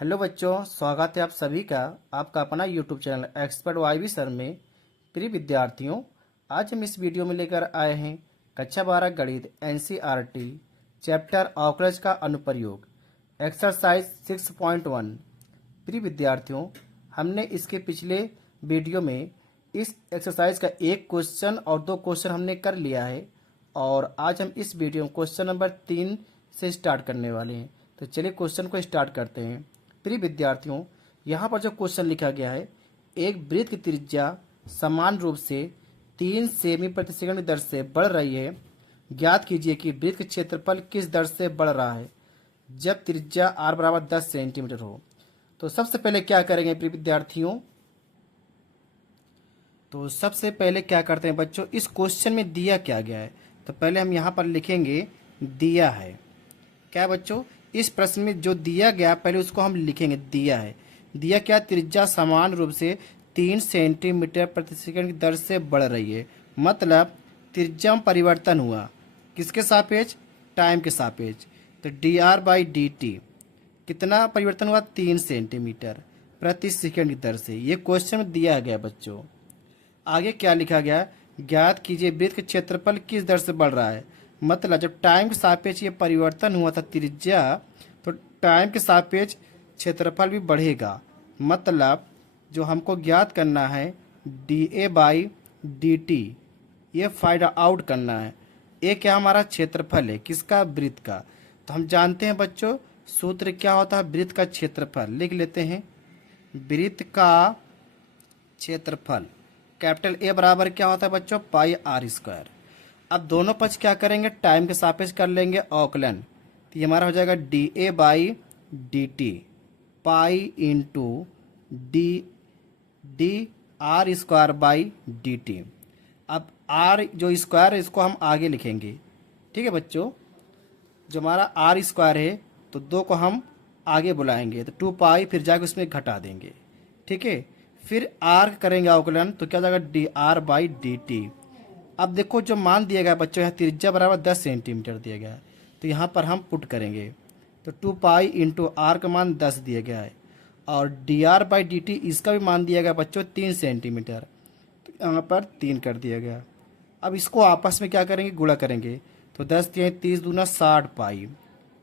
Hello बच्चों, स्वागत है आप सभी का आपका अपना YouTube channel expert YV sir में। प्रिय विद्यार्थियों, आज हम इस वीडियो में लेकर आए हैं कक्षा 12 गणित एनसीईआरटी चैप्टर अवकलज का अनुप्रयोग एक्सरसाइज 6.1। प्रिय विद्यार्थियों, हमने इसके पिछले वीडियो में इस एक्सरसाइज का एक क्वेश्चन और दो क्वेश्चन हमने कर लिया है और आज हम इस वीडियो में क्वेश्चन नंबर 3 से स्टार्ट करने वाले हैं। तो चलिए क्वेश्चन को स्टार्ट करते हैं। प्रिय विद्यार्थियों, यहाँ पर जो क्वेश्चन लिखा गया है, एक वृत्त की त्रिज्या समान रूप से 3 सेमी प्रति सेकंड की दर से बढ़ रही है। ज्ञात कीजिए कि वृत्त का क्षेत्रफल किस दर से बढ़ रहा है जब त्रिज्या r बराबर 10 सेंटीमीटर हो। तो सबसे पहले क्या करेंगे प्रिय विद्यार्थियों, तो सबसे पहले क्या करते हैं बच्चों, इस क्वेश्चन में दिया क्या गया है। तो पहले हम यहाँ पर लिखेंगे दिया है। क्या बच्चों, इस प्रश्न में जो दिया गया पहले उसको हम लिखेंगे। दिया है, दिया क्या, त्रिज्या समान रूप से 3 सेंटीमीटर प्रति सेकंड की दर से बढ़ रही है। मतलब त्रिज्या में परिवर्तन हुआ, किसके सापेक्ष, टाइम के सापेक्ष। तो dr/dt कितना परिवर्तन हुआ, 3 सेंटीमीटर प्रति सेकंड की दर से। ये क्वेश्चन में दिया गया बच्चों। आगे क्या लिखा गया, ज्ञात कीजिए वृत्त का क्षेत्रफल किस दर से बढ़ रहा है। मतलब जब टाइम के सापेक्ष ये परिवर्तन हुआ था त्रिज्या, तो टाइम के सापेक्ष क्षेत्रफल भी बढ़ेगा। मतलब जो हमको ज्ञात करना है dA/dt, ये फाइंड आउट करना है। ये क्या हमारा क्षेत्रफल है, किसका, वृत्त का। तो हम जानते हैं बच्चों सूत्र क्या होता है, वृत्त का क्षेत्रफल। लिख लेते हैं, वृत्त का क्षेत्रफल कैपिटल ए बराबर क्या होता है बच्चों, πr²। अब दोनों पक्ष क्या करेंगे, टाइम के सापेक्ष कर लेंगे अवकलन। तो ये हमारा हो जाएगा dA/dt पाई इंटू dr²/dt। अब r जो स्क्वायर है इसको हम आगे लिखेंगे, ठीक है बच्चों। जो हमारा r² है तो 2 को हम आगे बुलाएंगे, तो 2 फिर जाके उसमें घटा देंगे, ठीक है। फिर r करेंगे अवकलन, तो क्या हो जाएगा dr/dt। अब देखो जो मान दिया गया बच्चों, यहाँ त्रिज्या बराबर 10 सेंटीमीटर दिया गया है, तो यहाँ पर हम पुट करेंगे। तो 2 इंटू आर का मान 10 दिया गया है और dr/dt इसका भी मान दिया गया बच्चों 3 सेंटीमीटर, तो यहाँ पर 3 कर दिया गया। अब इसको आपस में क्या करेंगे, गुणा करेंगे। तो 10 × 30 × 60 पाई,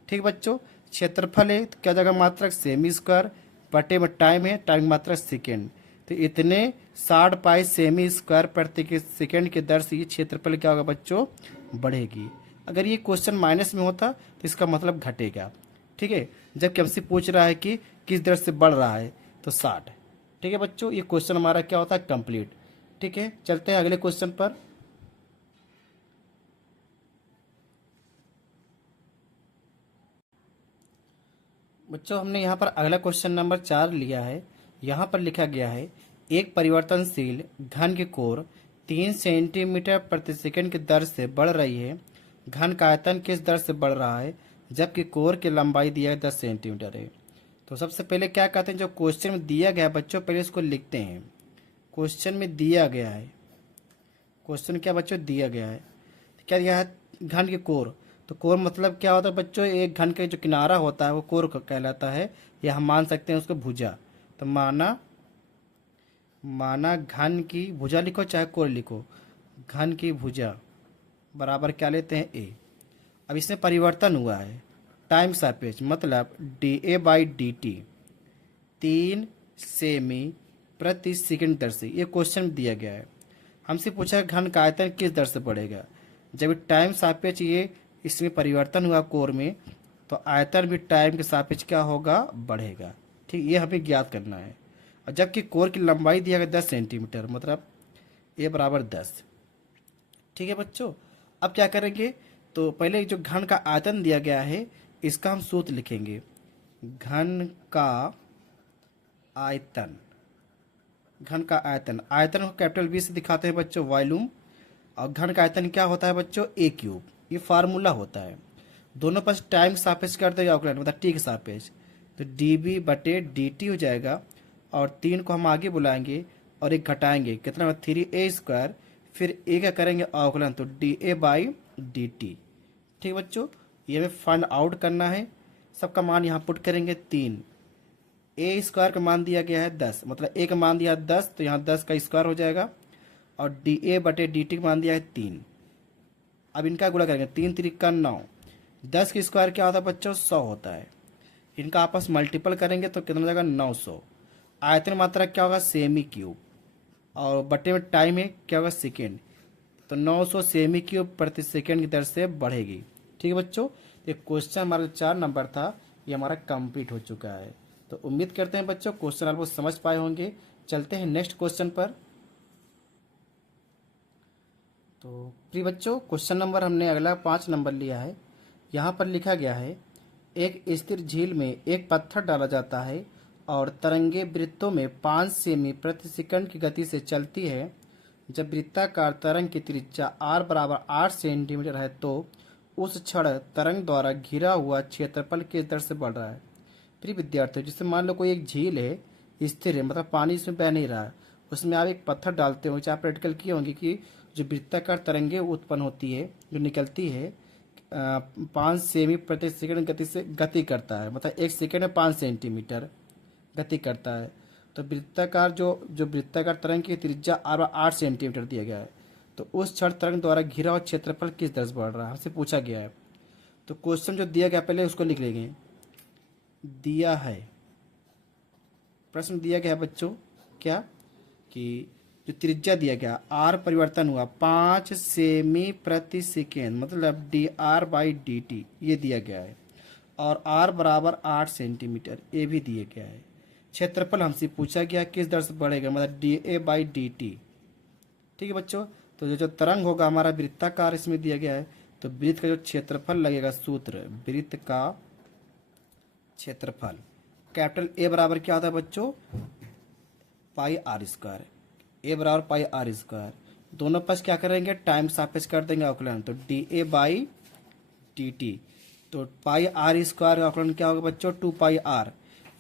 ठीक बच्चों। क्षेत्रफल है तो क्या जगह मात्रक सेमी स्क्वायर, बटे में टाइम है, टाइम मात्रक सेकेंड। तो इतने 60 पाई सेमी स्क्वायर प्रति सेकेंड के दर से ये क्षेत्रफल क्या होगा बच्चों, बढ़ेगी। अगर ये क्वेश्चन माइनस में होता तो इसका मतलब घटेगा, ठीक है। जबकि हमसे पूछ रहा है कि किस दर से बढ़ रहा है, तो 60, ठीक है बच्चों। ये क्वेश्चन हमारा क्या होता है, कंप्लीट, ठीक है। चलते हैं अगले क्वेश्चन पर। बच्चों हमने यहाँ पर अगला क्वेश्चन नंबर 4 लिया है। यहाँ पर लिखा गया है, एक परिवर्तनशील घन की कोर 3 सेंटीमीटर प्रति सेकंड की दर से बढ़ रही है। घन का आयतन किस दर से बढ़ रहा है जबकि कोर की लंबाई दिया है 10 सेंटीमीटर है। तो सबसे पहले क्या कहते हैं, जो क्वेश्चन में दिया गया है बच्चों, पहले इसको लिखते हैं। क्वेश्चन में दिया गया है, क्वेश्चन क्या बच्चों दिया गया है, क्या दिया है, घन की कोर। तो कोर मतलब क्या होता है बच्चों, एक घन का जो किनारा होता है वो कोर कहलाता है, या हम मान सकते हैं उसको भुजा। तो माना घन की भुजा लिखो चाहे कोर लिखो, घन की भुजा बराबर क्या लेते हैं, ए। अब इसमें परिवर्तन हुआ है टाइम सापेक्ष, मतलब dA/dt 3 सेमी प्रति सेकंड दर से। ये क्वेश्चन दिया गया है, हमसे पूछा है घन का आयतन किस दर से बढ़ेगा। जब टाइम सापेक्ष ये इसमें परिवर्तन हुआ कोर में, तो आयतन भी टाइम के सापेक्ष क्या होगा, बढ़ेगा, ठीक। ये हमें ज्ञात करना है। और जबकि कोर की लंबाई दिया गया 10 सेंटीमीटर, मतलब ए बराबर 10, ठीक है बच्चों। अब क्या करेंगे, तो पहले जो घन का आयतन दिया गया है इसका हम सूत्र लिखेंगे। घन का आयतन, घन का आयतन, आयतन को कैपिटल बी से दिखाते हैं बच्चों, वॉल्यूम। और घन का आयतन क्या होता है बच्चों, a³। ये फार्मूला होता है। दोनों पास टाइम सापेक्ष करते हैं अवकलन, मतलब टी के सापेक्ष। तो dB/dt हो जाएगा और 3 को हम आगे बुलाएंगे और एक घटाएंगे, कितना 3a²। फिर ए का करेंगे अवकलन, तो dA/dt, ठीक बच्चों। ये हमें फाइंड आउट करना है। सबका मान यहाँ पुट करेंगे 3, ए स्क्वायर का मान दिया गया है 10, मतलब ए का मान दिया 10 तो यहाँ 10 का स्क्वायर हो जाएगा, और डी ए बटे डी टी का मान दिया है 3। अब इनका गुणा करेंगे, 3 3 9, 10 की स्क्वायर क्या होता है बच्चों 100 होता है। इनका आपस मल्टीपल करेंगे तो कितना हो जाएगा 900। आयतन मात्रा क्या होगा सेमी क्यूब, और बटे में टाइम है क्या होगा सेकेंड, तो 900 सेमी क्यूब प्रति सेकेंड की दर से बढ़ेगी। ठीक है बच्चों, ये क्वेश्चन हमारा जो 4 नंबर था ये हमारा कंप्लीट हो चुका है। तो उम्मीद करते हैं बच्चों क्वेश्चन आप लोग समझ पाए होंगे। चलते हैं नेक्स्ट क्वेश्चन पर। तो प्रिय बच्चों क्वेश्चन नंबर हमने अगला 5 नंबर लिया है। यहाँ पर लिखा गया है एक स्थिर झील में एक पत्थर डाला जाता है और तरंगे वृत्तों में 5 सेमी प्रति सेकंड की गति से चलती है। जब वृत्ताकार तरंग की त्रिज्या r बराबर 8 सेंटीमीटर है तो उस क्षण तरंग द्वारा घिरा हुआ क्षेत्रफल किस दर से बढ़ रहा है। प्रिय विद्यार्थियों, जिससे मान लो कोई एक झील है, स्थिर है, मतलब पानी इसमें बह नहीं रहा है, उसमें आप एक पत्थर डालते हो, चाहे प्रैक्टिकल किए होंगे कि जो वृत्ताकार तरंगे उत्पन्न होती है, जो निकलती है 5 सेमी प्रति सेकंड गति से गति करता है, मतलब 1 सेकंड में 5 सेंटीमीटर गति करता है। तो वृत्ताकार जो वृत्ताकार तरंग की त्रिज्या 8 सेंटीमीटर दिया गया है, तो उस क्षण तरंग द्वारा घिरा हुआ क्षेत्रफल किस दर से बढ़ रहा है, हमसे पूछा गया है। तो क्वेश्चन जो दिया गया पहले उसको लिख लेंगे। दिया है, प्रश्न दिया गया है बच्चों क्या, कि जो त्रिज्या दिया गया आर परिवर्तन हुआ 5 सेमी प्रति सेकेंड, मतलब D R by D T ये दिया गया है, और आर बराबर 8 सेंटीमीटर ये भी दिया गया है। क्षेत्रफल हमसे पूछा गया किस दर से बढ़ेगा, मतलब D A by D T. ठीक है बच्चों, तो जो तरंग होगा हमारा वृत्ताकार इसमें दिया गया है, तो वृत्त का जो क्षेत्रफल लगेगा, सूत्र वृत्त का क्षेत्रफल कैपिटल ए बराबर क्या होता है बच्चों पाई आर स्क्वायर, ए बराबर पाई आर स्क्वायर। दोनों पास क्या करेंगे टाइम सापेक्ष कर देंगे अवकलन, तो D A by D T, तो पाई आर स्क्वायर का अवकलन क्या होगा बच्चों 2 पाई आर,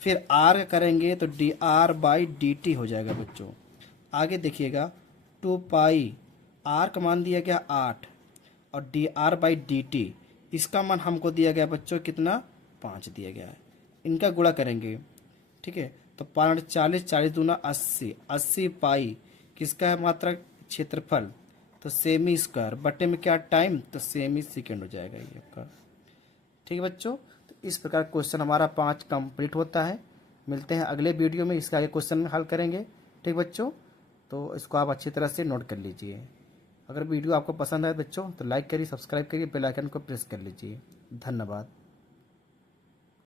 फिर आर करेंगे तो D R by D T हो जाएगा बच्चों। आगे देखिएगा 2 पाई आर का मान दिया गया 8 और D R by D T इसका मान हमको दिया गया बच्चों कितना 5 दिया गया है। इनका गुणा करेंगे, ठीक है, तो 5 40, 40 दूना 80, 80 पाई किसका है मात्रा क्षेत्रफल, तो सेमी स्क्वायर बटे में क्या टाइम, तो सेमी सेकेंड हो जाएगा ये आपका। ठीक है बच्चों, तो इस प्रकार क्वेश्चन हमारा 5 कंप्लीट होता है। मिलते हैं अगले वीडियो में, इसका आगे क्वेश्चन हल करेंगे। ठीक बच्चों, तो इसको आप अच्छी तरह से नोट कर लीजिए। अगर वीडियो आपको पसंद आए बच्चों तो लाइक करिए, सब्सक्राइब करिए, बेल आइकन को प्रेस कर लीजिए। धन्यवाद।